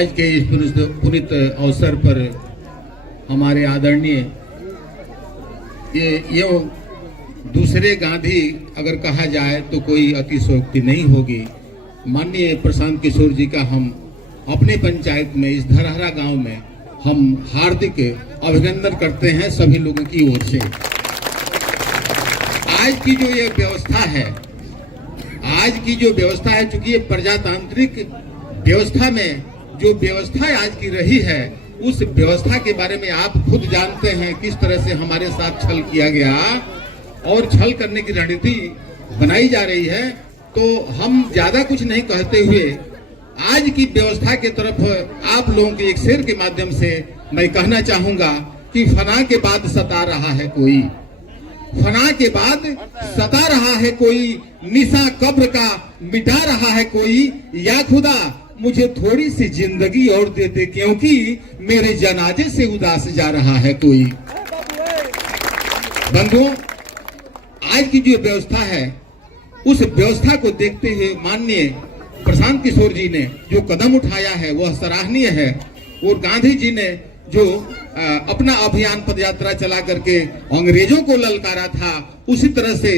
आज के इस पुनीत अवसर पर हमारे आदरणीय ये दूसरे गांधी अगर कहा जाए तो कोई अतिशयोक्ति नहीं होगी। माननीय प्रशांत किशोर जी का हम अपने पंचायत में इस धरहरा गांव में हम हार्दिक अभिनंदन करते हैं सभी लोगों की ओर से। आज की जो ये व्यवस्था है, चूंकि ये प्रजातांत्रिक व्यवस्था में जो व्यवस्था आज की रही है, उस व्यवस्था के बारे में आप खुद जानते हैं किस तरह से हमारे साथ छल किया गया और छल करने की रणनीति बनाई जा रही है। तो हम ज्यादा कुछ नहीं कहते हुए आज की व्यवस्था के तरफ आप लोगों के एक शेर के माध्यम से मैं कहना चाहूंगा कि फना के बाद सता रहा है कोई, फना के बाद सता रहा है कोई, निशा कब्र का मिटा रहा है कोई, या खुदा मुझे थोड़ी सी जिंदगी और दे दे क्योंकि मेरे जनाजे से उदास जा रहा है कोई। बंधुओं, आज की जो व्यवस्था है उस व्यवस्था को देखते हुए माननीय प्रशांत किशोर जी ने जो कदम उठाया है वह सराहनीय है। और गांधी जी ने जो अपना अभियान पदयात्रा चला करके अंग्रेजों को ललकारा था, उसी तरह से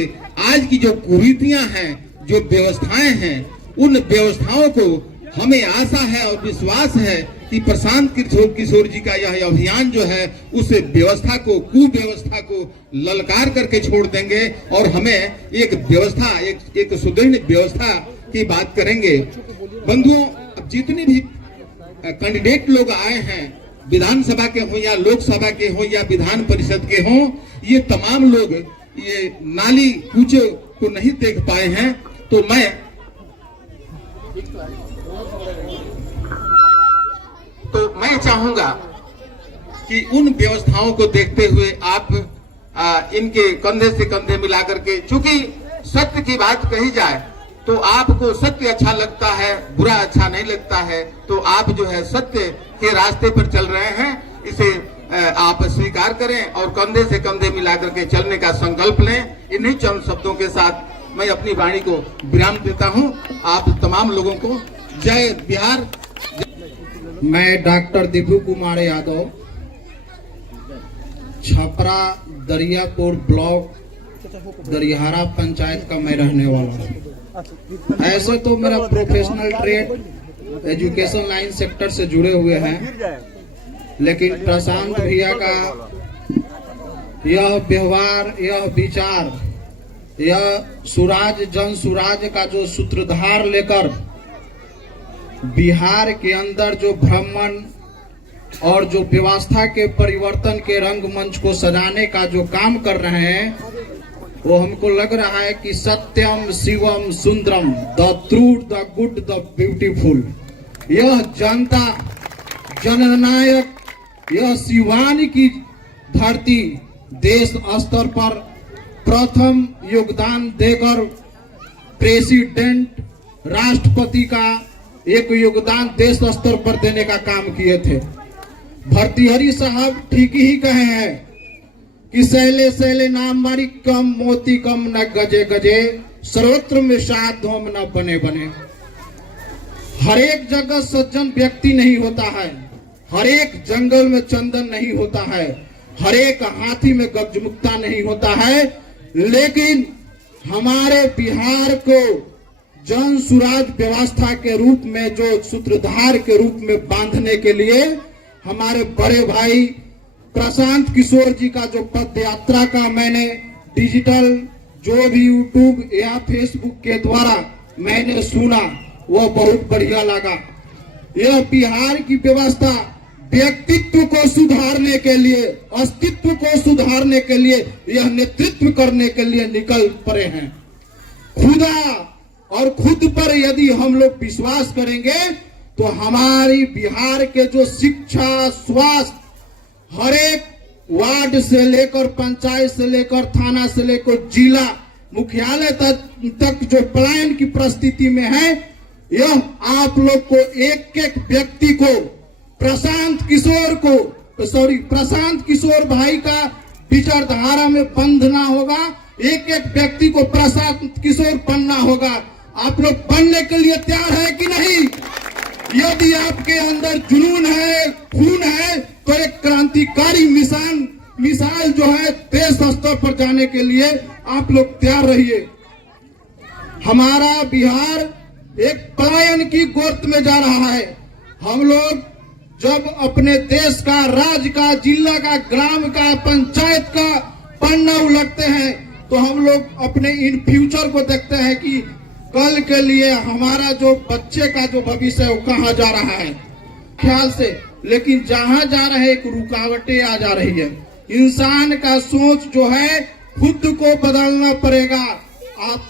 आज की जो कुरीतियां हैं, जो व्यवस्थाएं हैं, उन व्यवस्थाओं को हमें आशा है और विश्वास है कि प्रशांत किशोर जी का यह अभियान जो है उस व्यवस्था को, कुव्यवस्था को ललकार करके छोड़ देंगे और हमें एक व्यवस्था, एक सुदृढ़ व्यवस्था की बात करेंगे। बंधुओं, अब जितने भी कैंडिडेट लोग आए हैं, विधानसभा के हो या लोकसभा के हो या विधान परिषद के हो, ये तमाम लोग ये नाली कूचे को नहीं देख पाए हैं। तो मैं चाहूंगा कि उन व्यवस्थाओं को देखते हुए आप इनके कंधे से कंधे मिला करके, चूंकि सत्य की बात कही जाए तो आपको सत्य अच्छा लगता है, बुरा अच्छा नहीं लगता है, तो आप जो है सत्य के रास्ते पर चल रहे हैं, इसे आप स्वीकार करें और कंधे से कंधे मिला करके चलने का संकल्प लें। इन्हीं चंद शब्दों के साथ मैं अपनी वाणी को विराम देता हूं। आप तमाम लोगों को जय बिहार। मैं डॉक्टर दिव्य कुमार यादव, छपरा दरियापुर ब्लॉक दरियाहारा पंचायत का मैं रहने वाला हूँ। ऐसे तो मेरा professional trade education line sector से जुड़े हुए हैं, लेकिन प्रशांत भैया का यह व्यवहार, यह विचार, यह सुराज जन सुराज का जो सूत्रधार लेकर बिहार के अंदर जो भ्रमण और जो व्यवस्था के परिवर्तन के रंगमंच को सजाने का जो काम कर रहे हैं, वो हमको लग रहा है कि सत्यम शिवम सुंदरम, द ट्रूथ, द गुड, द ब्यूटीफुल। यह जनता जननायक, यह शिवानी की धरती देश स्तर पर प्रथम योगदान देकर प्रेसिडेंट राष्ट्रपति का एक योगदान देश स्तर पर देने का काम किए थे। भर्तृहरि साहब ठीक ही कहे हैं कि सैले सैले नाम मारी कम मोती कम न गजे गजे, सर्वत्र में साध धूम न बने बने। हर एक जगह सज्जन व्यक्ति नहीं होता है, हर एक जंगल में चंदन नहीं होता है, हर एक हाथी में गजमुक्ता नहीं होता है, लेकिन हमारे बिहार को जन सुराज व्यवस्था के रूप में, जो सूत्रधार के रूप में बांधने के लिए हमारे बड़े भाई प्रशांत किशोर जी का जो पद यात्रा का मैंने डिजिटल जो भी यूट्यूब या फेसबुक के द्वारा मैंने सुना, वो बहुत बढ़िया लगा। यह बिहार की व्यवस्था व्यक्तित्व को सुधारने के लिए, अस्तित्व को सुधारने के लिए, यह नेतृत्व करने के लिए निकल पड़े हैं। खुदा और खुद पर यदि हम लोग विश्वास करेंगे तो हमारी बिहार के जो शिक्षा, स्वास्थ्य, हर एक वार्ड से लेकर पंचायत से लेकर थाना से लेकर जिला मुख्यालय तक जो पलायन की परिस्थिति में है, यह आप लोग को एक एक व्यक्ति को प्रशांत किशोर भाई का विचारधारा में बंधना होगा। एक एक व्यक्ति को प्रशांत किशोर बनना होगा। आप लोग बनने के लिए तैयार है कि नहीं? यदि आपके अंदर जुनून है, खून है, तो एक क्रांतिकारी मिसाल जो है देश स्तर पर जाने के लिए आप लोग तैयार रहिए। हमारा बिहार एक पलायन की गोद में जा रहा है। हम लोग जब अपने देश का, राज्य का, जिला का, ग्राम का, पंचायत का पन्ना उलटते हैं तो हम लोग अपने इन फ्यूचर को देखते हैं कि कल के लिए हमारा जो बच्चे का जो भविष्य है वो कहाँ जा रहा है ख्याल से। लेकिन जहां जा रहे एक रुकावटें आ जा रही है। इंसान का सोच जो है खुद को बदलना पड़ेगा,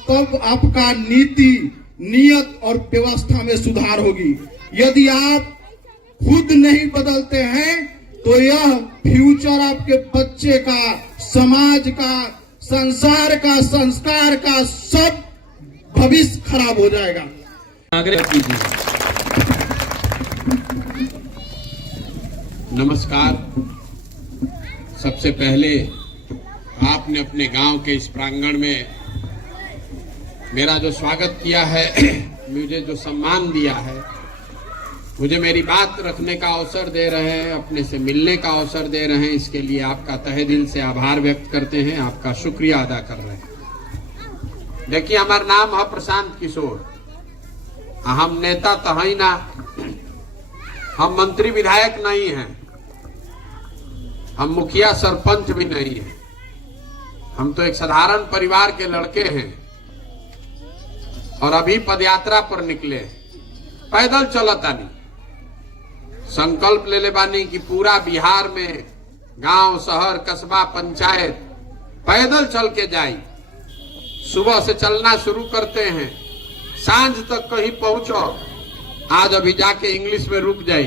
तब आपका नीति, नियत और व्यवस्था में सुधार होगी। यदि आप खुद नहीं बदलते हैं तो यह फ्यूचर आपके बच्चे का, समाज का, संसार का, संस्कार का सब भविष्य खराब हो जाएगा। नमस्कार। सबसे पहले आपने अपने गांव के इस प्रांगण में मेरा जो स्वागत किया है, मुझे जो सम्मान दिया है, मुझे मेरी बात रखने का अवसर दे रहे हैं, अपने से मिलने का अवसर दे रहे हैं, इसके लिए आपका तहे दिल से आभार व्यक्त करते हैं, आपका शुक्रिया अदा कर रहे हैं। देखिए, हमारा नाम है प्रशांत किशोर। हम नेता तो है ना, हम मंत्री विधायक नहीं हैं, हम मुखिया सरपंच भी नहीं हैं। हम तो एक साधारण परिवार के लड़के हैं और अभी पदयात्रा पर निकले, पैदल चलतानी। संकल्प ले ले बानी कि पूरा बिहार में गांव, शहर, कस्बा, पंचायत पैदल चल के जाई। सुबह से चलना शुरू करते हैं, सांझ तक कहीं पहुंचो। आज अभी जाके इंग्लिश में रुक जाई,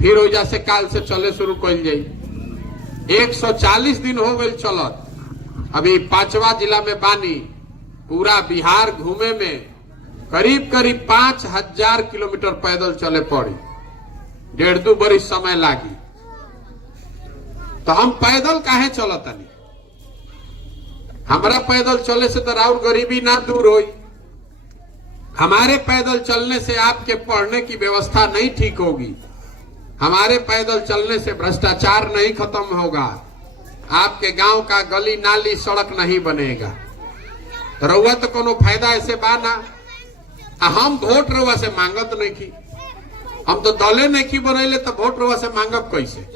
फिर हो से काल से चले शुरू कर जाई। 140 दिन हो गए चलत, अभी 5वां जिला में बानी। पूरा बिहार घूमे में करीब करीब 5000 किलोमीटर पैदल चले पड़ी, 1.5-2 बरिस समय लागी। तो हम पैदल काहे चलतानी? हमारा पैदल चलने से तो राउर गरीबी ना दूर होई। हमारे पैदल चलने से आपके पढ़ने की व्यवस्था नहीं ठीक होगी। हमारे पैदल चलने से भ्रष्टाचार नहीं खत्म होगा। आपके गांव का गली नाली सड़क नहीं बनेगा। तो रउआ तो कोनो फायदा ऐसे बाना। हम वोट रउआ से मांगत नहीं की, हम तो दले नहीं की बनैले, तो वोट रउआ से मांगब कैसे?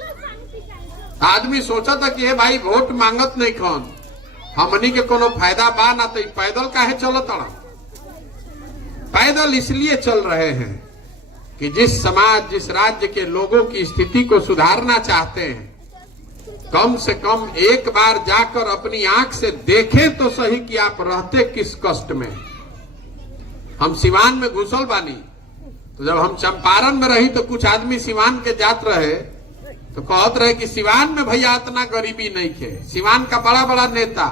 आदमी सोचा था कि भाई वोट मांगत नहीं कौन, हमनी के कोनो फायदा बा ना, तो पैदल काहे चलत? पैदल इसलिए चल रहे हैं कि जिस समाज, जिस राज्य के लोगों की स्थिति को सुधारना चाहते हैं, कम से कम एक बार जाकर अपनी आंख से देखें तो सही कि आप रहते किस कष्ट में। हम सिवान में घुसल बानी, तो जब हम चंपारण में रही तो कुछ आदमी सिवान के जात रहे तो कहत रहे कि सिवान में भैया इतना गरीबी नहीं थे। सिवान का बड़ा बड़ा नेता,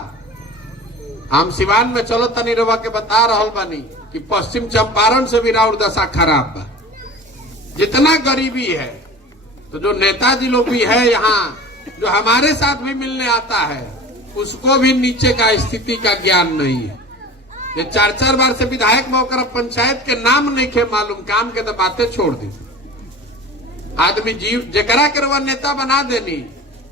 हम सिवान में चलो तनी रवा के बता रहल बानी कि पश्चिम चंपारण से भी राउर दशा खराब बा। जितना गरीबी है, तो जो नेताजी लोग भी है यहाँ, जो हमारे साथ भी मिलने आता है, उसको भी नीचे का स्थिति का ज्ञान नहीं है। ये 4-4 बार से विधायक होकर पंचायत के नाम नहीं खे मालूम, काम के तो बातें छोड़ दी। आदमी जीव जकरा के रवा नेता बना देनी,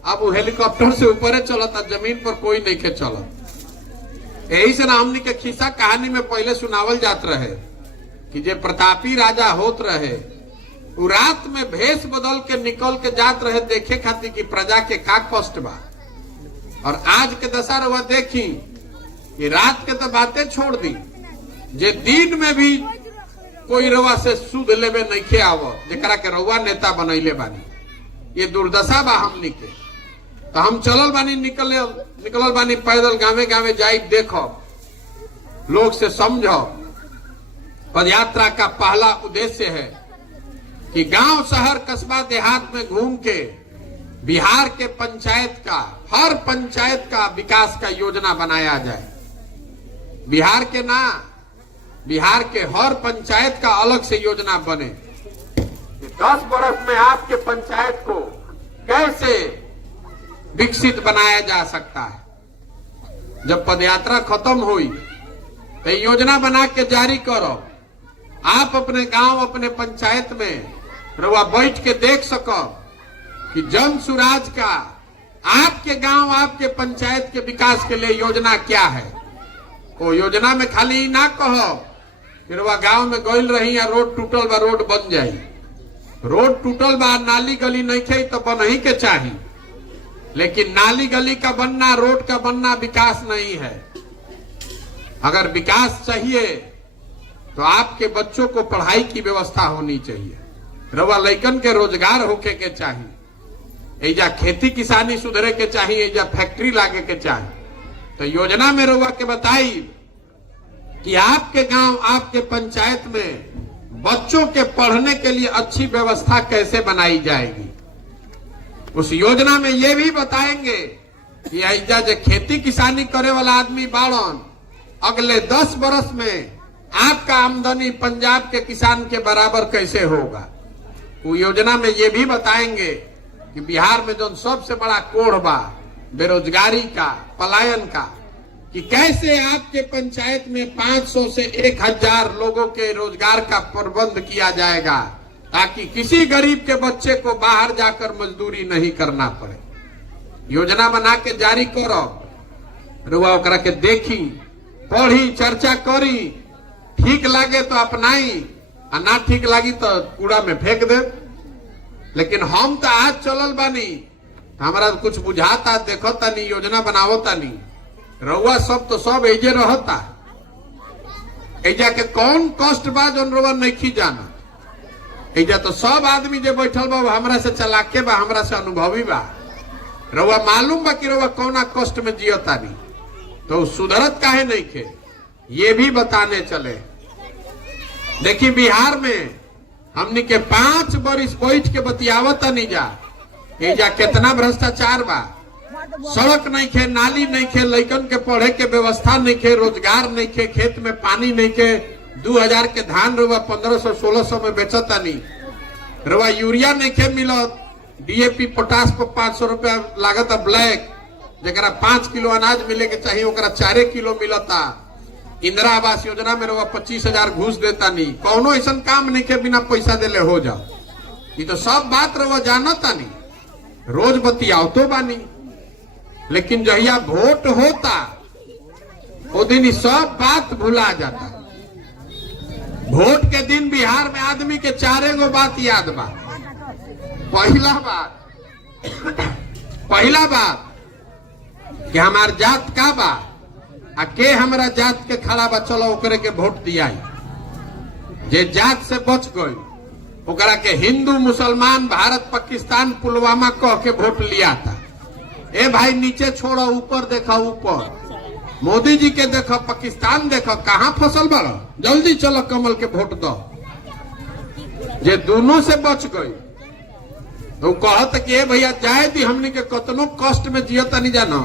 अब वो हेलीकॉप्टर से ऊपर चलता, जमीन पर कोई नहीं खे चलत। यही से ना हमनी के खिस्सा कहानी में पहले सुनावल जात रहे कि जे प्रतापी राजा होत रहे, वो रात में भेष बदल के निकल के जात रहे देखे खातिर कि प्रजा के का कष्ट बा। और आज के दशा रवा देखी कि रात के तो बातें छोड़ दी, जे दिन में भी कोई रवा से सुध लेवे नहीं खे आवत, जेकरा के रउआ नेता बनैले बानी। ये दुर्दशा बा हमनी के। तो हम चलल बानी, निकलल बानी पैदल, गावे गावे जाई, देखो लोग से समझो। पदयात्रा का पहला उद्देश्य है कि गांव, शहर, कस्बा, देहात में घूम के बिहार के पंचायत का, हर पंचायत का विकास का योजना बनाया जाए। बिहार के ना, बिहार के हर पंचायत का अलग से योजना बने। 10 वर्ष में आपके पंचायत को कैसे विकसित बनाया जा सकता है। जब पदयात्रा खत्म हुई तो योजना बना के जारी करो। आप अपने गांव अपने पंचायत में रवा बैठ के देख सको कि जन सुराज का आपके गांव आपके पंचायत के विकास के लिए योजना क्या है। वो योजना में खाली ना कहो कि रवा गांव में गइल रही या रोड टूटल बा रोड बन जाई। रोड टूटल बा नाली गली नहीं खे तो बन ही के चाहिए, लेकिन नाली गली का बनना रोड का बनना विकास नहीं है। अगर विकास चाहिए तो आपके बच्चों को पढ़ाई की व्यवस्था होनी चाहिए, रवा लइकन के रोजगार होके के चाहिए, एजा खेती किसानी सुधरे के चाहिए, एजा फैक्ट्री लागे के चाहिए। तो योजना में रवा के बताई कि आपके गांव आपके पंचायत में बच्चों के पढ़ने के लिए अच्छी व्यवस्था कैसे बनाई जाएगी। उस योजना में ये भी बताएंगे कि एजा जो खेती किसानी करे वाला आदमी बाड़न अगले 10 बरस में आपका आमदनी पंजाब के किसान के बराबर कैसे होगा। वो योजना में ये भी बताएंगे कि बिहार में जो सबसे बड़ा कोढ़ बा बेरोजगारी का पलायन का, कि कैसे आपके पंचायत में 500 से 1000 लोगों के रोजगार का प्रबंध किया जाएगा ताकि किसी गरीब के बच्चे को बाहर जाकर मजदूरी नहीं करना पड़े। योजना बना के जारी करो, रुआ ओकरा के देखी पढ़ी चर्चा करी, ठीक लागे तो अपनाई और ना ठीक लगी तो कूड़ा में फेंक दे। लेकिन हम तो आज चलल बानी, हमारा कुछ बुझाता देखो तानी योजना बनावो तानी, रउआ सब तो सब एजे रहता, एजा के कौन कष्ट बा जोन रउआ नहीं जाना। एजा तो सब आदमी जो बैठल बा हमरा से चलाके बा, हमरा से अनुभवी बा, रउआ मालूम बा कि रउआ कौना कष्ट में जियतानी, तो सुधरत काहे नहीं खे ये भी बताने चले। देखिए बिहार में हमनी के 5 बरिस बैठ के बतियावत नहीं जा, एजा कितना भ्रष्टाचार बा, सड़क नहीं खे, नाली नहीं खे, लइकन के पढ़े के व्यवस्था नहीं खे, रोजगार नहीं खे, खेत में पानी नहीं खे, 2000 के धान रुआ 1500-1600 में बेचता नहीं, रुआ यूरिया नहीं खे मिलत, डीएपी पोटास पर 500 रुपया लागत ब्लैक, जरा 5 किलो अनाज मिले के चाहिए ओकरा 4 किलो मिलता। इंदिरा आवास योजना में रुआ 25,000 घूस देता नहीं, कौनो ऐसा काम नहीं के बिना पैसा देले हो जाओ। ये तो सब बात रुआ जानता नहीं, रोज बतियाओ तो बानी, लेकिन जहिया वोट होता वो दिन सब बात भुला जाता। वोट के दिन बिहार में आदमी के 4 बात याद बा। पहला बात कि हमार जात का बा आ के हमरा जात के खड़ा बा, चलो ओकरे के वोट दिया। जे जात से बच गई ओकरा के हिंदू मुसलमान भारत पाकिस्तान पुलवामा कह के वोट लिया था। ए भाई नीचे छोड़ो, ऊपर देखो, ऊपर मोदी जी के देखो, पाकिस्तान देखो, कहां फसल बड़ा, जल्दी चलो कमल के वोट दो। जे दोनों से बच गई तो कहत कि भैया जाए दी, हमने के कतनो कष्ट में जियता नहीं जाना,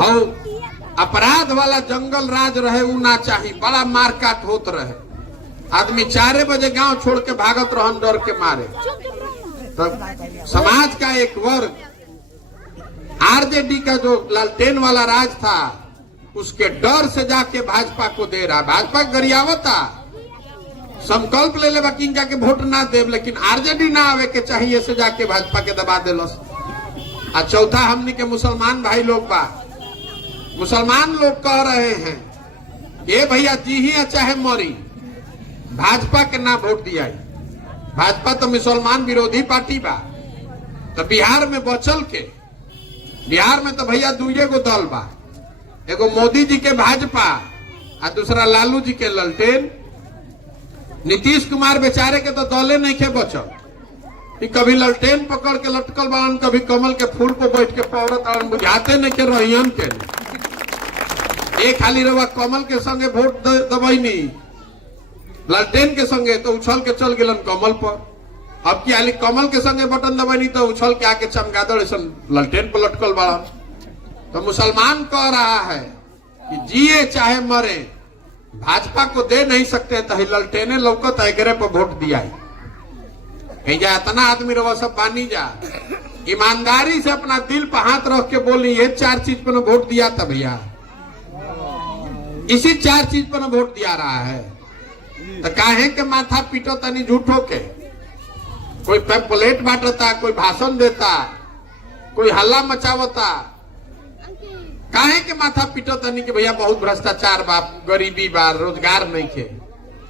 और अपराध वाला जंगल राज रहे उ ना चाहिए, बड़ा मारकाट होत रहे, आदमी 4 बजे गांव छोड़ के भागत रहन डर के मारे। तो समाज का एक वर्ग आरजेडी का जो लालटेन वाला राज था उसके डर से जाके भाजपा को दे रहा। भाजपा गरियावता संकल्प ले ले बाकी जाके वोट ना देव, लेकिन आरजेडी ना आवे के चाहिए से जाके भाजपा के दबा देलस। आ चौथा हमनी के मुसलमान भाई लोग बा, मुसलमान लोग कह रहे हैं ये भैया जी ही चाहे मरी, भाजपा के ना वोट दिया। भाजपा तो मुसलमान विरोधी पार्टी बा। तो बिहार में बचल के, बिहार में तो भैया 2 गो दल बा, एगो मोदी जी के भाजपा आ दूसरा लालू जी के ललटेन। नीतीश कुमार बेचारे के तो दले नहीं के बचल, कि कभी ललटेन पकड़ के लटकल बाड़न, कभी कमल के फूल पर बैठ के पौड़त आड़न, बुझाते नहीं के रहियन के एक खाली रवा कमल के संगे वोट दबाई नहीं, ललटेन के संगे तो उछल के चल गेलन कमल पर। अब की हाली कमल के संगे बटन दबाई नहीं तो उछल के आके चमगादड़ ऐसा ललटेन पर लटकल बाड़ा। तो मुसलमान कह रहा है कि जिए चाहे मरे भाजपा को दे नहीं सकते, तो ललटेने लौकत एगरे पर वोट दिया। इतना आदमी रवा सब बानी जा, ईमानदारी से अपना दिल पर हाथ रख के बोली ये 4 चीज पर वोट दिया था भैया, इसी 4 चीज पर वोट दिया रहा है। तो काहे के माथा पीटो तनी झूठो के? कोई पैम्पलेट बांटता, कोई भाषण देता, कोई हल्ला मचावता, काहे के माथा पीटो तनी कि भैया बहुत भ्रष्टाचार बा, गरीबी बा, रोजगार नहीं खे।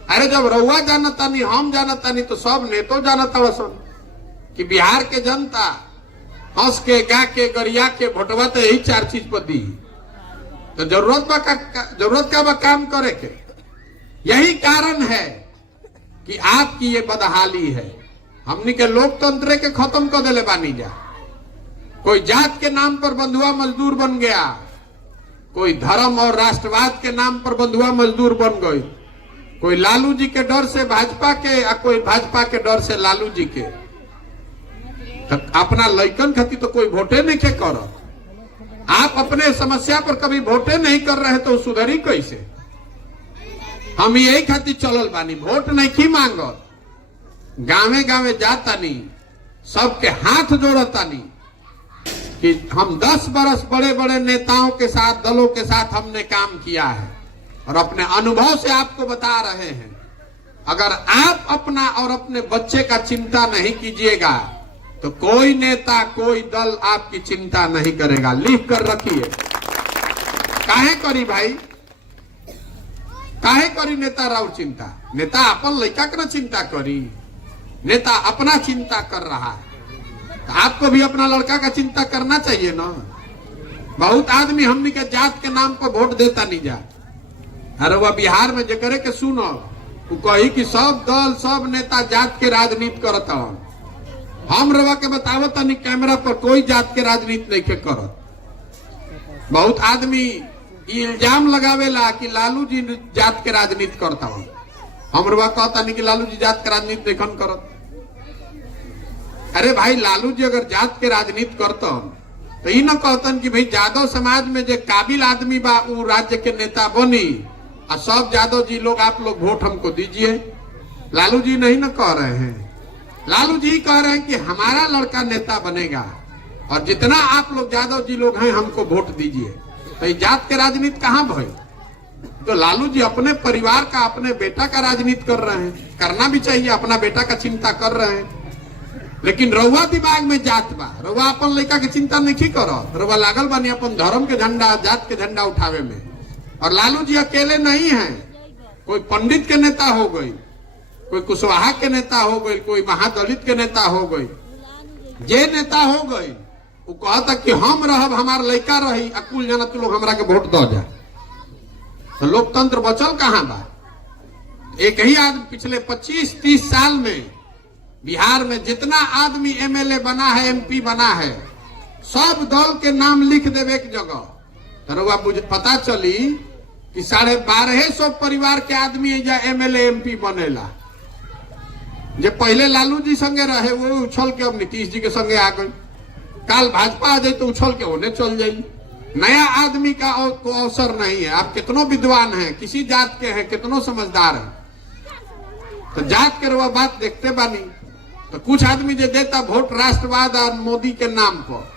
अरे जब रउआ जानता नहीं, हम जानता नहीं, तो सब नेतो जानता वसन कि बिहार के जनता हंस के, गा के, गरिया के भोटवा तो यही 4 चीज पर दी। तो जरूरत का बा काम करे के। यही कारण है कि आपकी ये बदहाली है। हमनी के लोकतंत्र के खत्म कर दिले बानी जा। कोई जात के नाम पर बंधुआ मजदूर बन गया, कोई धर्म और राष्ट्रवाद के नाम पर बंधुआ मजदूर बन गई, कोई लालू जी के डर से भाजपा के, और कोई भाजपा के डर से लालू जी के। तो अपना लइकन खातिर तो कोई वोटे नहीं के कर। आप अपने समस्या पर कभी वोटे नहीं कर रहे तो सुधरी कैसे? हम यही खातिर चलल बानी, वोट नहीं की मांगत, गावे गावे जातानी, सबके हाथ जोड़तानी कि हम 10 बरस बड़े बड़े नेताओं के साथ, दलों के साथ हमने काम किया है और अपने अनुभव से आपको बता रहे हैं। अगर आप अपना और अपने बच्चे का चिंता नहीं कीजिएगा तो कोई नेता, कोई दल आपकी चिंता नहीं करेगा। लिख कर रखिए। काहे करी भाई, काहे करी नेता राव चिंता? नेता अपन लड़का के ना चिंता करी, नेता अपना चिंता कर रहा है। तो आपको भी अपना लड़का का चिंता करना चाहिए ना। बहुत आदमी हमनी के जात के नाम पर वोट देता नहीं जा। अरे वह बिहार में जो करे के सुनो, वो कही कि सब दल, सब नेता जात के राजनीति करत हन। हम रवा के बतावत तनी कैमरा पर कोई जात के राजनीति नहीं के करत। बहुत आदमी इल्जाम लगावेला कि लालू जी जात के राजनीति करता हन। हम रवा कहता नहीं कि लालू जी जात के राजनीति नहीं करत। अरे भाई, लालू जी अगर जात के राजनीति करतन तो ई न कहतन कि भाई यादव समाज में जो काबिल आदमी बा वो राज्य के नेता बनी और सब यादव जी लोग, आप लोग वोट हमको दीजिए। लालू जी नहीं न कह रहे हैं। लालू जी कह रहे हैं कि हमारा लड़का नेता बनेगा और जितना आप लोग यादव जी लोग हैं हमको वोट दीजिए। तो जात के राजनीति कहाँ भई? तो लालू जी अपने परिवार का, अपने बेटा का राजनीति कर रहे हैं। करना भी चाहिए, अपना बेटा का चिंता कर रहे हैं। लेकिन रउआ दिमाग में जात बा, रउआ अपन लड़का के चिंता नहीं करो। रउआ लागल बानी अपन धर्म के झंडा, जात के झंडा उठावे में। और लालू जी अकेले नहीं है, कोई पंडित के नेता हो गई, कोई कुशवाहा के नेता हो गई, कोई महादलित के नेता हो गई। जे नेता हो गई वो कहता कि हम रहब, हमार लड़का रही, अकुल जना तू लोग हमरा के वोट दो जा। तो लोकतंत्र बचल कहाँ बा? एक ही आदमी पिछले 25-30 साल में बिहार में जितना आदमी एमएलए बना है, एमपी बना है, सब दल के नाम लिख देवे एक जगह। तो मुझे पता चली कि 1250 परिवार के आदमी एमएलए एमपी बनेला। जो पहले लालू जी संगे रहे वो उछल के अब नीतीश जी के संगे आ गई। काल भाजपा आ जाए तो उछल के होने चल जाए। नया आदमी का को अवसर नहीं है। आप कितनो विद्वान हैं, किसी जात के हैं, कितनो समझदार हैं, तो जात के रवा बात देखते बानी। तो कुछ आदमी जो देता वोट राष्ट्रवाद और मोदी के नाम पर,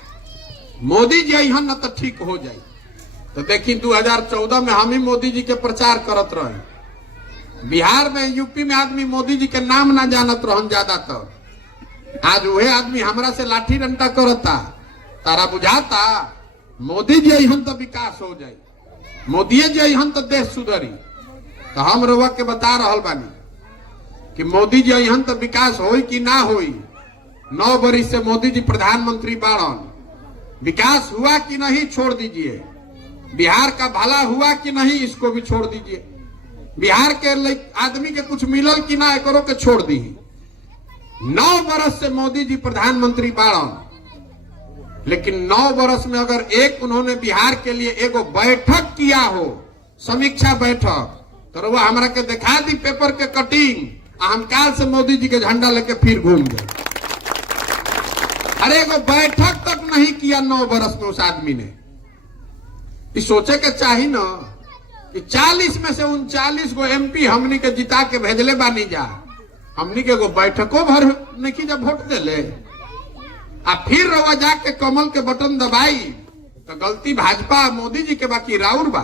मोदी जी अहन न तो ठीक हो जाए। तो देखी 2014 में हम ही मोदी जी के प्रचार करत रहे। बिहार में, यूपी में आदमी मोदी जी के नाम ना जानत रहन ज्यादातर। आज वह आदमी हमरा से लाठी डंडा करता। तारा बुझाता मोदी जी अहन तो विकास हो जाए, मोदी जी अहन तो देश सुधरी। तो हम रउआ के बता रहल बानी कि मोदी जी अहन तो विकास होई कि ना होई। 9 बरिस से मोदी जी प्रधानमंत्री बाड़न। विकास हुआ कि नहीं छोड़ दीजिए, बिहार का भला हुआ कि नहीं इसको भी छोड़ दीजिए, बिहार के आदमी के कुछ मिलल कि ना एकरो के छोड़ दी। 9 बरस से मोदी जी प्रधानमंत्री बाड़न, लेकिन 9 बरस में अगर एक उन्होंने बिहार के लिए एगो बैठक किया हो, समीक्षा बैठक, तो वह हमरा के दिखा दी पेपर के कटिंग। हम काल से मोदी जी के झंडा लेके फिर घूम गए। अरे एगो बैठक तक नहीं किया 9 बरस में उस आदमी ने। इस सोचे के चाहिए ना कि 40 में से 39 गो एमपी हमनी के जिता के भेजले बानी जा, हमनी के एगो बैठकों भर नहीं जब वोट देले आ फिर रवा जाके कमल के बटन दबाई। तो गलती भाजपा मोदी जी के बाकी राउर बा,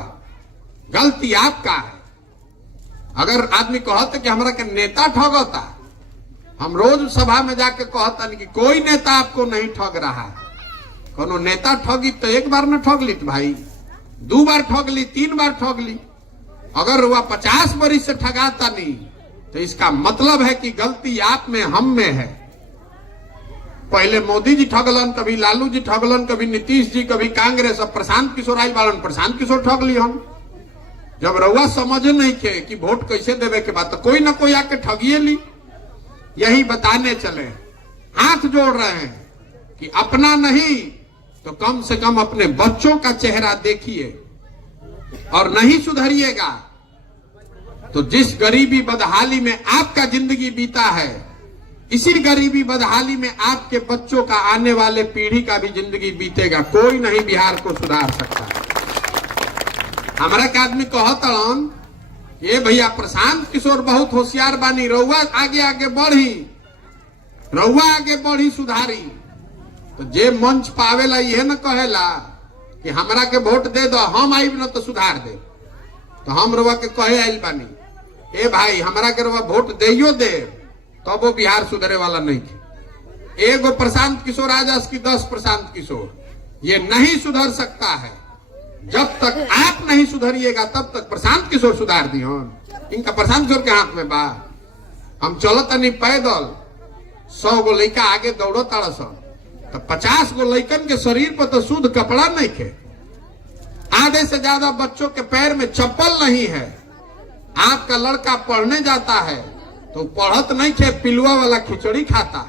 गलती आपका है। अगर आदमी कहते कि हमरा के नेता ठगता, हम रोज सभा में जाके कहता नहीं कि कोई नेता आपको नहीं ठग रहा है। कोनो नेता ठगी तो एक बार न ठग ली भाई, 2 बार ठग ली, 3 बार ठग ली। अगर वह 50 बरिस से ठगाता नहीं तो इसका मतलब है कि गलती आप में, हम में है। पहले मोदी जी ठगलन, कभी लालू जी ठगलन, कभी नीतीश जी, कभी कांग्रेस, अब प्रशांत किशोर आई बालन, प्रशांत किशोर ठग ली हम। जब रउआ समझ नहीं थे कि वोट कैसे देवे के बाद, तो कोई ना कोई आके ठगिए ली। यही बताने चले, हाथ जोड़ रहे हैं कि अपना नहीं तो कम से कम अपने बच्चों का चेहरा देखिए, और नहीं सुधरिएगा तो जिस गरीबी बदहाली में आपका जिंदगी बीता है, इसी गरीबी बदहाली में आपके बच्चों का, आने वाले पीढ़ी का भी जिंदगी बीतेगा। कोई नहीं बिहार को सुधार सकता। हमारा के आदमी कहतन ये भैया प्रशांत किशोर बहुत होशियार बानी, रउआ आगे आगे बढ़ी, रउआ आगे बढ़ी, सुधारी। तो जे मंच पावेला यह न कहेला कि हमरा के वोट दे दो, हम आइब न तो सुधार दे। तो हम रउआ के कहे आइल बानी, ए भाई हमरा के रउआ वोट देइयो दे तो वो बिहार सुधरे वाला नहीं थे। एगो प्रशांत किशोर आ जास की 10 प्रशांत किशोर, ये नहीं सुधर सकता है। जब तक आप नहीं सुधरिएगा तब तक प्रशांत किशोर सुधार दियो। इनका प्रशांत किशोर के हाथ में बा। हम चलत नहीं पैदल, 100 गो लड़का आगे दौड़ो ताड़ा सन, तो 50 गो लड़कन के शरीर पर तो शुद्ध कपड़ा नहीं थे। आधे से ज्यादा बच्चों के पैर में चप्पल नहीं है। आपका लड़का पढ़ने जाता है तो पढ़त नहीं थे, पिलुआ वाला खिचड़ी खाता।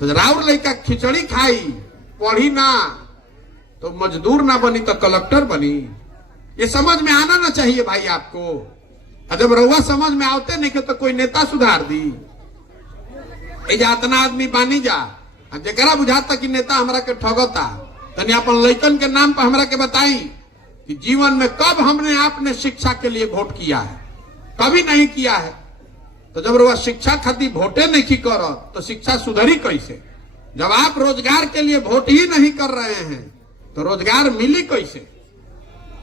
तो राउर लड़का खिचड़ी खाई, पढ़ी ना तो मजदूर ना बनी तो कलेक्टर बनी। ये समझ में आना ना चाहिए भाई आपको। जब रउआ समझ में आते नहीं के तो कोई नेता सुधार दी। इतना आदमी बानी जा, जरा बुझाता कि नेता हमरा के ठगता, तनी अपन लड़कन के नाम पर हमरा के बताई कि जीवन में कब हमने आपने शिक्षा के लिए वोट किया है। कभी नहीं किया है। तो जब रउआ शिक्षा खातिर वोटे नहीं करो तो शिक्षा सुधरी कैसे? जब आप रोजगार के लिए वोट ही नहीं कर रहे हैं तो रोजगार मिली कैसे?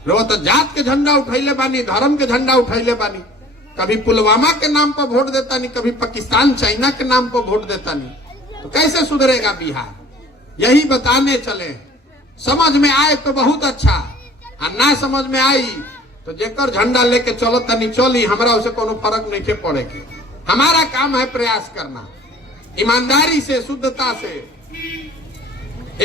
रउआ तो जात के झंडा उठैले बानी, धर्म के झंडा उठैले बानी। कभी पुलवामा के नाम पर वोट देता नहीं, कभी पाकिस्तान चाइना के नाम पर वोट देता नहीं। तो कैसे सुधरेगा बिहार? यही बताने चले। समझ में आए तो बहुत अच्छा, और ना समझ में आई तो जेकर झंडा लेके चलो तनी चली, हमरा उसे कोनो फर्क नहीं के पड़ेगी। हमारा काम है प्रयास करना, ईमानदारी से, शुद्धता से।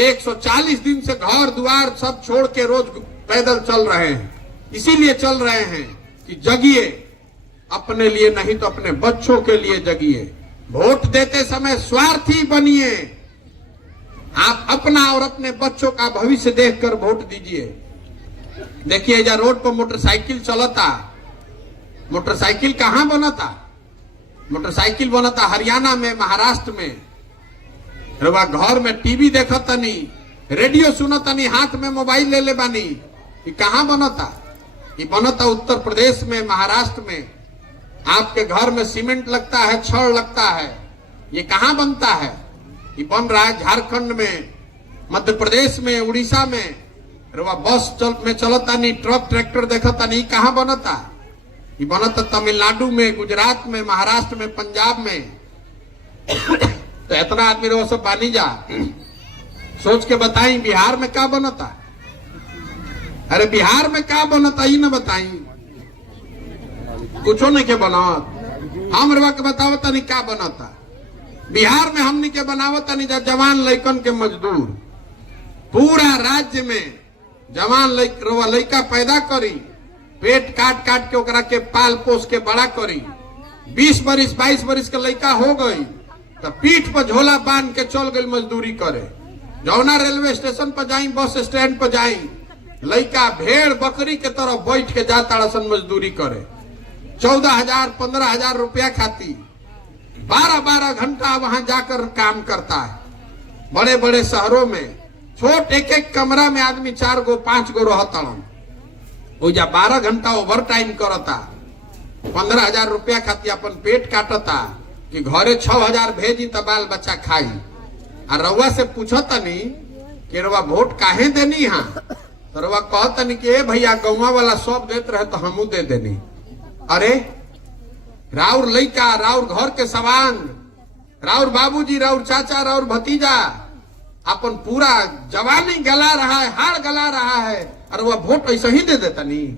140 दिन से घर द्वार सब छोड़ के रोज पैदल चल रहे हैं। इसीलिए चल रहे हैं कि जगिए, अपने लिए नहीं तो अपने बच्चों के लिए जगिए। वोट देते समय स्वार्थी बनिए। आप अपना और अपने बच्चों का भविष्य देखकर वोट दीजिए। देखिए जा रोड पर मोटरसाइकिल चलता, मोटरसाइकिल कहां बनता? मोटरसाइकिल बनता हरियाणा में, महाराष्ट्र में। रउआ घर में टीवी देखतनी, रेडियो सुनतनी, हाथ में मोबाइल ले ले बानी, ये कहां बनता? ये बनता उत्तर प्रदेश में, महाराष्ट्र में। आपके घर में सीमेंट लगता है, छड़ लगता है, ये कहां बनता है? ये बन रहा है झारखंड में, मध्य प्रदेश में, उड़ीसा में। रउआ बस में चलता नहीं, ट्रक ट्रैक्टर देखता नहीं, कहां बनता? ये बनता तमिलनाडु में, गुजरात में, महाराष्ट्र में, पंजाब में। तो इतना आदमी रहो सब बानी जा, सोच के बताई बिहार में क्या बनता? अरे बिहार में क्या बनता ही ना बताई, कुछो नहीं के बनत। हम रवा के बतावता नहीं क्या बनता। बिहार में हमनी के बनावता नहीं, जवान लड़कन के मजदूर पूरा राज्य में जवान लड़का पैदा करी, पेट काट काट के ओकरा के पाल पोस के बड़ा करी। 20 बरिस 22 बरिस के लड़का हो गई तो पीठ पर झोला बांध के चल गई मजदूरी करे। जौना रेलवे स्टेशन पर जाई, बस स्टैंड पर जाई, लड़का भेड़ बकरी के तरह बैठ के जाता रसन मजदूरी करे। 14,000 15,000 रुपया खाती 12-12 घंटा वहां जाकर काम करता है। बड़े बड़े शहरों में छोट एक एक कमरा में आदमी 4 गो 5 गो रहता, वो जा 12 घंटा ओवर टाइम करता। 15,000 रुपया खाती अपन पेट काटता कि घरे 6,000 भेजी तो बाल बच्चा खाई। और रउआ से पूछता नहीं कि रउआ वोट काहे देनी? हाँ तो रउआ कहता नहीं कि ए भैया गौवा वाला सब देते रहे तो हमू दे देनी। अरे राउर लइका, राउर घर के सवांग, राउर बाबूजी, राउर चाचा, राउर भतीजा अपन पूरा जवानी गला रहा है, हाड़ गला रहा है, और वह वोट ऐसे ही दे देता नहीं।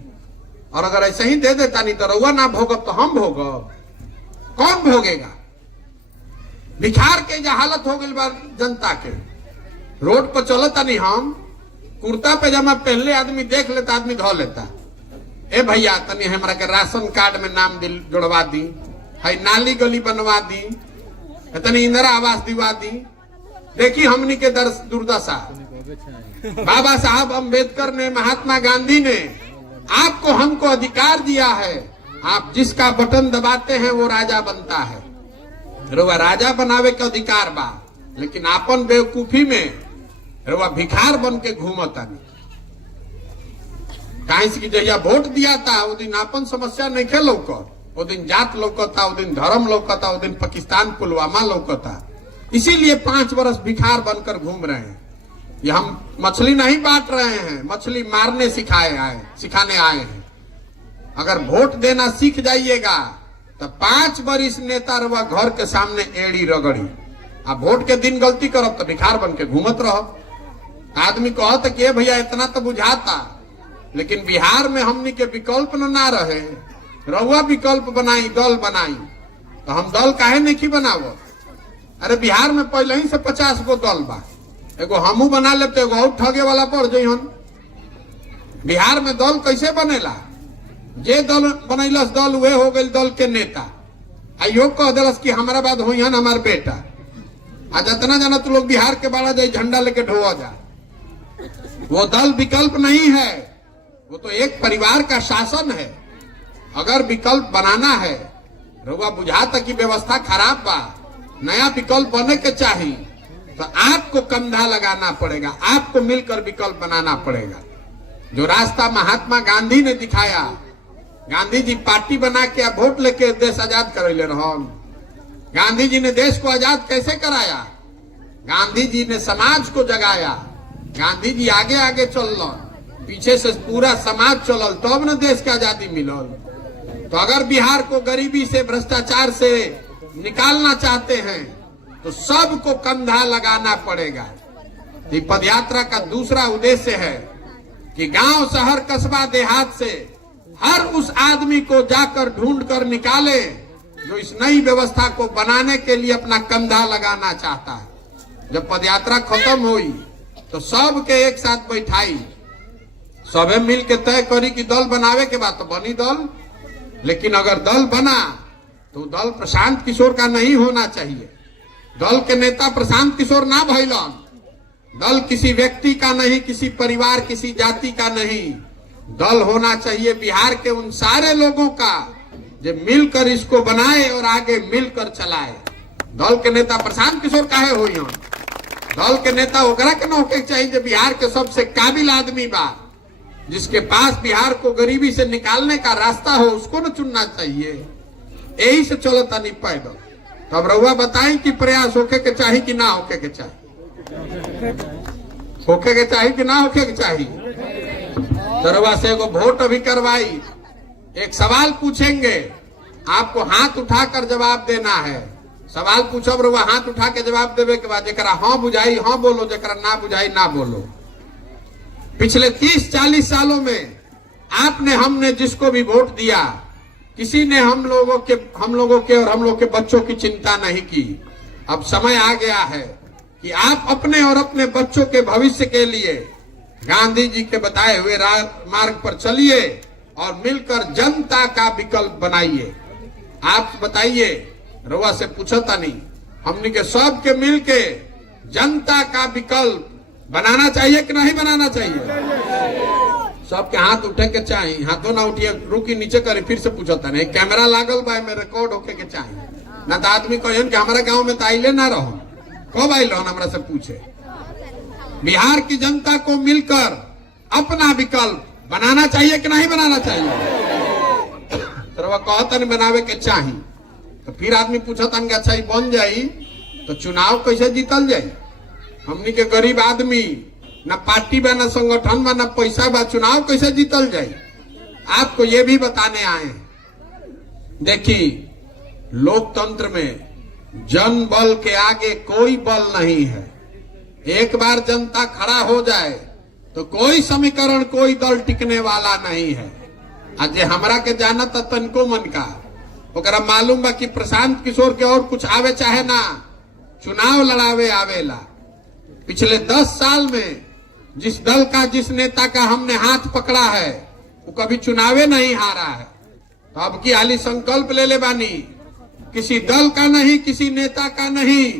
और अगर ऐसे ही दे देता नहीं तो रउआ ना भोगब तो हम भोगब, कौन भोगेगा? बिखार के जो हालत हो गई बा जनता के, रोड पर चलता नहीं, हम कुर्ता पैजामा पहले आदमी देख लेता, आदमी धो लेता, ए भैया तनी हमरा के राशन कार्ड में नाम जोड़वा दी, है नाली गली बनवा दी, तनी इंदिरा आवास दिवा दी। देखी हमनी के दुर्दशा। बाबा साहब अम्बेडकर ने, महात्मा गांधी ने आपको हमको अधिकार दिया है, आप जिसका बटन दबाते हैं वो राजा बनता है। रुआ राजा बनावे के अधिकार बा, लेकिन आपन बेवकूफी में रुआ भिखार बन के घूमता नहीं। काहे की जहिया वोट दिया था वो दिन आपन समस्या नहीं खे लौकत, वो दिन जात लौकता, वो दिन धर्म लौकता, वो दिन पाकिस्तान पुलवामा लौकता। इसीलिए 5 वर्ष भिखार बनकर घूम रहे हैं। ये हम मछली नहीं बांट रहे हैं, मछली मारने सिखाने आए हैं। अगर वोट देना सीख जाइएगा तो 5 वर्ष नेता रवा घर के सामने एड़ी रगड़ी, अब वोट के दिन गलती करब तो भिखार बन के घूमत रहो। आदमी कहता कि भैया इतना तो बुझाता, लेकिन बिहार में हमनी के विकल्प ना रहे, रउआ विकल्प बनाई, दल बनाई, तो हम दल काहे नहीं बनावो? अरे बिहार में पहले ही से 50 गो दल बा, एगो हमू बना लेते, एगो और ठगे वाला पड़ जइहन। बिहार में दल कैसे बनेला? जे दल बनैलस दल वे हो गई दल के नेता। आइयो कह दिलस कि हमारा बाद होइहन हमार बेटा। आज इतना जाना तू लोग बिहार के बाड़ा जाए झंडा लेके ढोआ जा, वो दल विकल्प नहीं है, वो तो एक परिवार का शासन है। अगर विकल्प बनाना है, रउआ बुझाता कि व्यवस्था खराब बा, नया विकल्प बनने के चाहिए, तो आपको कंधा लगाना पड़ेगा, आपको मिलकर विकल्प बनाना पड़ेगा। जो रास्ता महात्मा गांधी ने दिखाया, गांधी जी पार्टी बना के वोट लेके देश आजाद करैले रहन। गांधी जी ने देश को आजाद कैसे कराया? गांधी जी ने समाज को जगाया। गांधी जी आगे आगे चलल, पीछे से पूरा समाज चलल, तब न देश के आजादी मिलल। तो अगर बिहार को गरीबी से, भ्रष्टाचार से निकालना चाहते हैं तो सबको कंधा लगाना पड़ेगा। ये पदयात्रा का दूसरा उद्देश्य है कि गांव, शहर, कस्बा, देहात से हर उस आदमी को जाकर ढूंढ कर निकाले जो इस नई व्यवस्था को बनाने के लिए अपना कंधा लगाना चाहता है। जब पदयात्रा खत्म हुई तो सबके एक साथ बैठाई, सबे मिल के तय करी कि दल बनावे के बाद तो बनी दल, लेकिन अगर दल बना तो दल प्रशांत किशोर का नहीं होना चाहिए। दल के नेता प्रशांत किशोर ना भइलन, दल किसी व्यक्ति का नहीं, किसी परिवार, किसी जाति का नहीं, दल होना चाहिए बिहार के उन सारे लोगों का जो मिलकर इसको बनाए और आगे मिलकर चलाए। दल के नेता प्रशांत किशोर काहे होई हन? दल के नेता ओकरा के न होके चाहिए जो बिहार के सबसे काबिल आदमी बा, जिसके पास बिहार को गरीबी से निकालने का रास्ता हो, उसको न चुनना चाहिए। यही से चलता नहीं पैदल। तब रउआ बताएं कि प्रयास होके के चाहिए कि ना होके के चाहिए, होके के चाहिए कि ना होके के चाहिए। रउआ से एगो वोट अभी करवाई, एक सवाल पूछेंगे, आपको हाथ उठाकर जवाब देना है। सवाल पूछब, रउआ हाथ उठा के जवाब देवे के बाद जरा हाँ बुझाई हाँ बोलो, जरा ना बुझाई ना बोलो। पिछले 30-40 सालों में आपने, हमने जिसको भी वोट दिया, किसी ने हम लोगों के और हम लोग के बच्चों की चिंता नहीं की। अब समय आ गया है कि आप अपने और अपने बच्चों के भविष्य के लिए गांधी जी के बताए हुए मार्ग पर चलिए और मिलकर जनता का विकल्प बनाइए। आप बताइए, रउआ से पूछता नहीं, हमने के सब के मिल के जनता का विकल्प बनाना चाहिए कि नहीं बनाना चाहिए? सबके हाथ उठे के चाहिए, हाथों ना उठिए, रुकी नीचे करे, फिर से पूछता नहीं। कैमरा लागल बा में रिकॉर्ड होके के चाहिए, ना तो आदमी कहन कि हमारे गांव में तो आइले ना रहो, कब आइल हमरा से पूछे। बिहार की जनता को मिलकर अपना विकल्प बनाना चाहिए कि नहीं बनाना चाहिए? तो वह कहता नहीं बनावे के चाहिए, तो फिर आदमी पूछता कि अच्छा ही बन जाई तो चुनाव कैसे जीतल जाये? हमनी के गरीब आदमी, ना पार्टी बा, ना संगठन बा, ना पैसा बा, चुनाव कैसे जीतल जाये? आपको ये भी बताने आए हैं। देखिए, लोकतंत्र में जन बल के आगे कोई बल नहीं है। एक बार जनता खड़ा हो जाए तो कोई समीकरण, कोई दल टिकने वाला नहीं है। आज हमरा के जाना था तनको मन का ओकरा मालूम बा कि प्रशांत किशोर के और कुछ आवे चाहे ना, चुनाव लड़ावे आवेला। पिछले 10 साल में जिस दल का, जिस नेता का हमने हाथ पकड़ा है वो कभी चुनावे नहीं हारा है। तो अब की हाली संकल्प ले ले बानी, किसी दल का नहीं, किसी नेता का नहीं,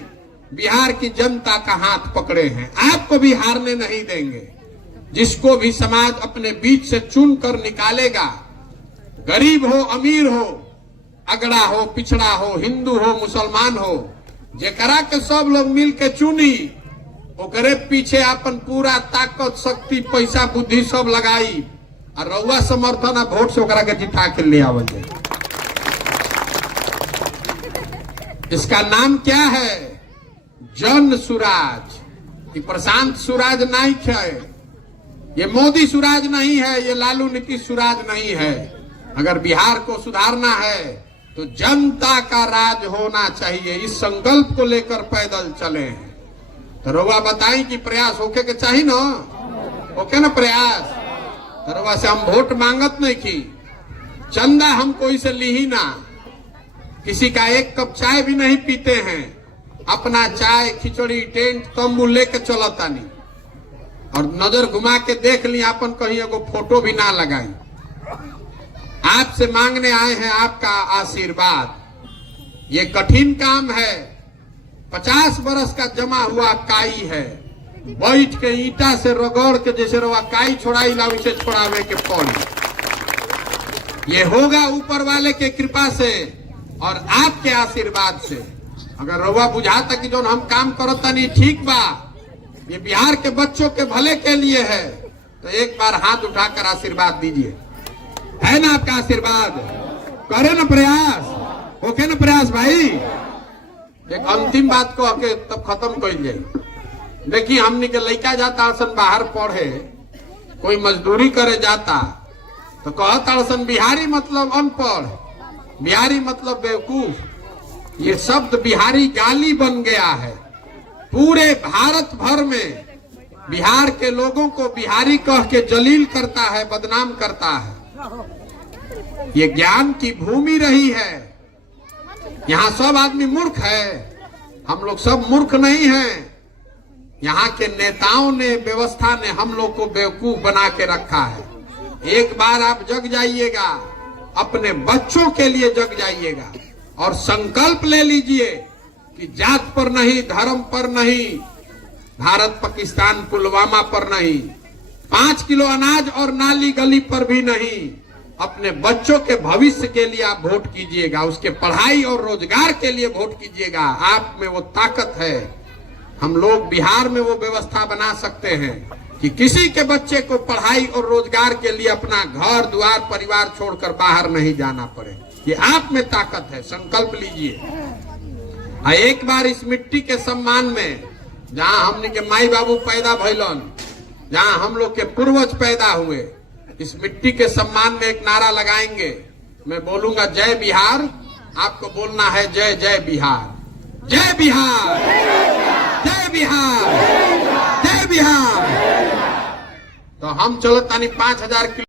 बिहार की जनता का हाथ पकड़े हैं। आपको भी हारने नहीं देंगे। जिसको भी समाज अपने बीच से चुन कर निकालेगा, गरीब हो, अमीर हो, अगड़ा हो, पिछड़ा हो, हिंदू हो, मुसलमान हो, जेकरा के सब लोग मिल के चुनी, ओकरे पीछे अपन पूरा ताकत, शक्ति, पैसा, बुद्धि सब लगाई और रउआ समर्थन आ वोट से ओकरा के जिता के ले आवल जाए। इसका नाम क्या है? जन सुराज। ये प्रशांत सुराज नहीं है, ये मोदी सुराज नहीं है, ये लालू नीतीश सुराज नहीं है। अगर बिहार को सुधारना है तो जनता का राज होना चाहिए। इस संकल्प को लेकर पैदल चले हैं। तो रउआ बताई कि प्रयास होके के चाहिए ना, होके ना प्रयास। तो रउआ से हम वोट मांगत नहीं की, चंदा हम कोई से ली ही ना, किसी का एक कप चाय भी नहीं पीते हैं। अपना चाय, खिचड़ी, टेंट, तंबू लेके चलता नहीं और नजर घुमा के देख लिया, अपन कहीं एगो फोटो भी ना लगाई। आपसे मांगने आए हैं आपका आशीर्वाद। ये कठिन काम है, 50 बरस का जमा हुआ काई है, बैठ के ईटा से रगड़ के जैसे रवा काई छोड़ाई ला उसे छोड़ावे के पड़ी। ये होगा ऊपर वाले के कृपा से और आपके आशीर्वाद से। अगर रवा बुझाता कि जो हम काम करता नहीं ठीक बा, ये बिहार के बच्चों के भले के लिए है, तो एक बार हाथ उठाकर आशीर्वाद दीजिए। है ना आपका आशीर्वाद? करे ना प्रयास, ओके ना प्रयास भाई। एक अंतिम बात को आके तब खत्म कर जाए। देखिए हमने के लड़का जाता असन बाहर पढ़े, कोई मजदूरी करे जाता तो कहता असन बिहारी मतलब अनपढ़, बिहारी मतलब बेवकूफ। ये शब्द बिहारी गाली बन गया है। पूरे भारत भर में बिहार के लोगों को बिहारी कह के जलील करता है, बदनाम करता है। ये ज्ञान की भूमि रही है। यहाँ सब आदमी मूर्ख है, हम लोग सब मूर्ख नहीं हैं। यहाँ के नेताओं ने, व्यवस्था ने हम लोग को बेवकूफ बना के रखा है। एक बार आप जग जाइएगा, अपने बच्चों के लिए जग जाइएगा और संकल्प ले लीजिए कि जात पर नहीं, धर्म पर नहीं, भारत पाकिस्तान पुलवामा पर नहीं, 5 किलो अनाज और नाली गली पर भी नहीं, अपने बच्चों के भविष्य के लिए आप वोट कीजिएगा, उसके पढ़ाई और रोजगार के लिए वोट कीजिएगा। आप में वो ताकत है। हम लोग बिहार में वो व्यवस्था बना सकते हैं कि किसी के बच्चे को पढ़ाई और रोजगार के लिए अपना घर द्वार परिवार छोड़कर बाहर नहीं जाना पड़े। ये आप में ताकत है, संकल्प लीजिए। एक बार इस मिट्टी के सम्मान में, जहां हमने के माई बाबू पैदा भइलन, जहां हम लोग के पूर्वज पैदा हुए, इस मिट्टी के सम्मान में एक नारा लगाएंगे। मैं बोलूंगा जय बिहार, आपको बोलना है जय जय बिहार। जय बिहार, जय बिहार, जय बिहार। तो हम चलो तानी 5000 किलो